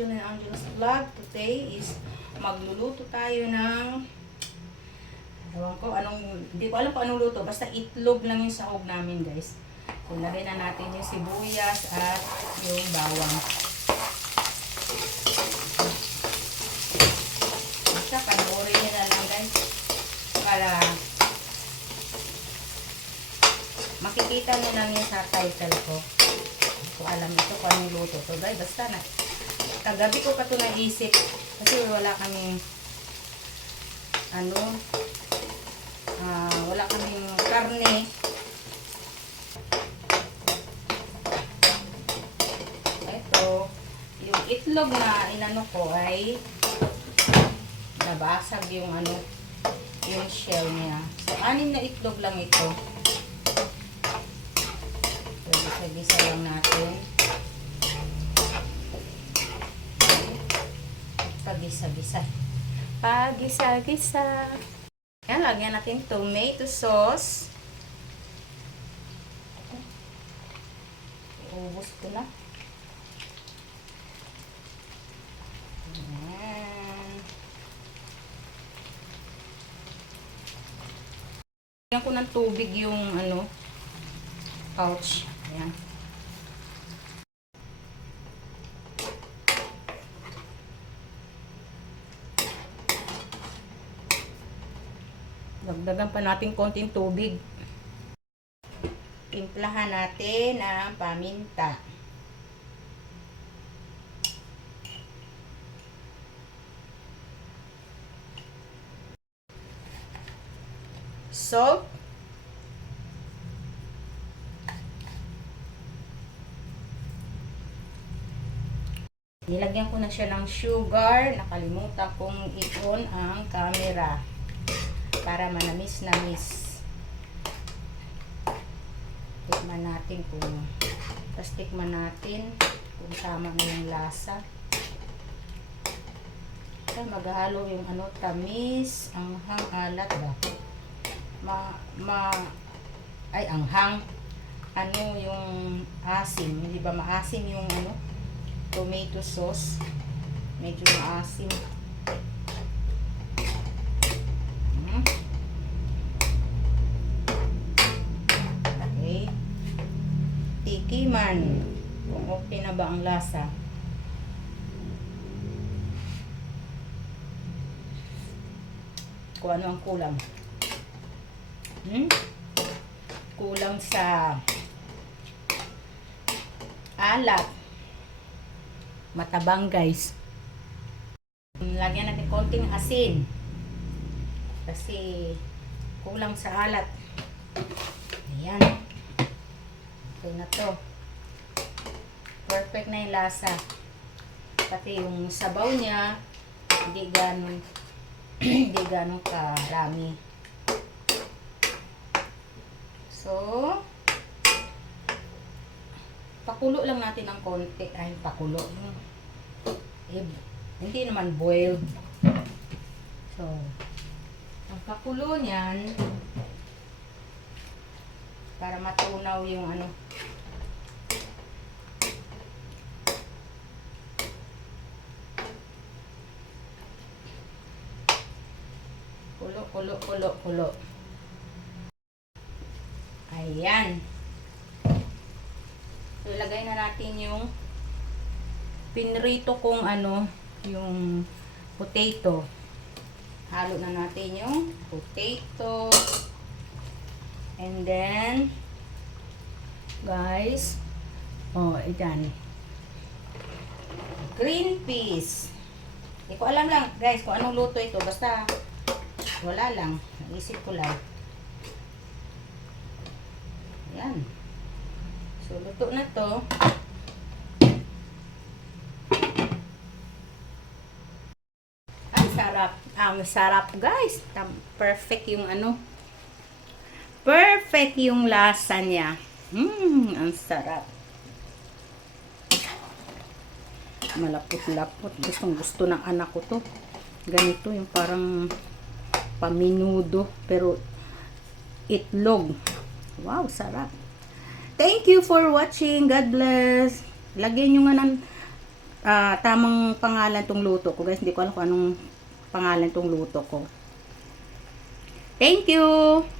Angel and Angel's Vlog. Today is magluluto tayo ng hindi ko alam kung anong luto. Basta itlog lang yung sahog namin, guys. So, lagay na natin yung sibuyas at yung bawang. Basta panoorin nyo na lang, guys. Para makikita nyo lang yung sa title ko. Kung alam ito kung anong luto to, guys. Basta na. Kagabi ko pa ito naisip. Kasi wala kaming wala kaming karne. Ito, yung itlog na inano ko ay nabasag yung yung shell niya. So, 6 na itlog lang ito. So, gisa-gisa lang natin. Pagisa-gisa. Pagisa-gisa. Yan, lagyan natin tomato sauce. Iubos ko na. Yan. Lagyan ko ng tubig yung pouch. Ayan. Dagdagan pa natin konting tubig. Timplahan natin ang paminta. Salt. Nilagyan ko na siya ng sugar. Nakalimutan kong i-on ang camera para manamis-namis. Tikman natin kung tama na yung lasa. Kaya maghalo yung tamis, anghang, alat ba? Anghang. Yung asim. Hindi ba maasim yung tomato sauce? Medyo maasim. Tikiman kung okay na ba ang lasa. Kung ano ang kulang. Kulang sa alat. Matabang, guys. Lagyan natin konting asin kasi kulang sa alat. Ayan. Okay na to. Perfect na yung lasa. Pati yung sabaw niya, hindi ganun karami. So, pakulo lang natin ng konti. Ay, pakulo. Hindi naman boiled. So, ang pakulo niyan, para matunaw yung kulo. Ayan. So, ilagay na natin yung pinrito kong yung potato. Halo na natin yung potato. And then, guys, itan. Green peas. Hindi ko alam lang, guys, kung anong luto ito. Basta, wala lang. Naisip ko lang. Ayan. So, luto na to. Ang sarap. Ang sarap, guys. Perfect yung perfect yung lasa niya. Ang sarap. Malapot-lapot. Gustong-gusto ng anak ko to. Ganito yung parang paminudo pero itlog. Wow, sarap. Thank you for watching. God bless. Lagyan nyo nga ng tamang pangalan tong luto ko, guys. Hindi ko alam kung anong pangalan tong luto ko. Thank you!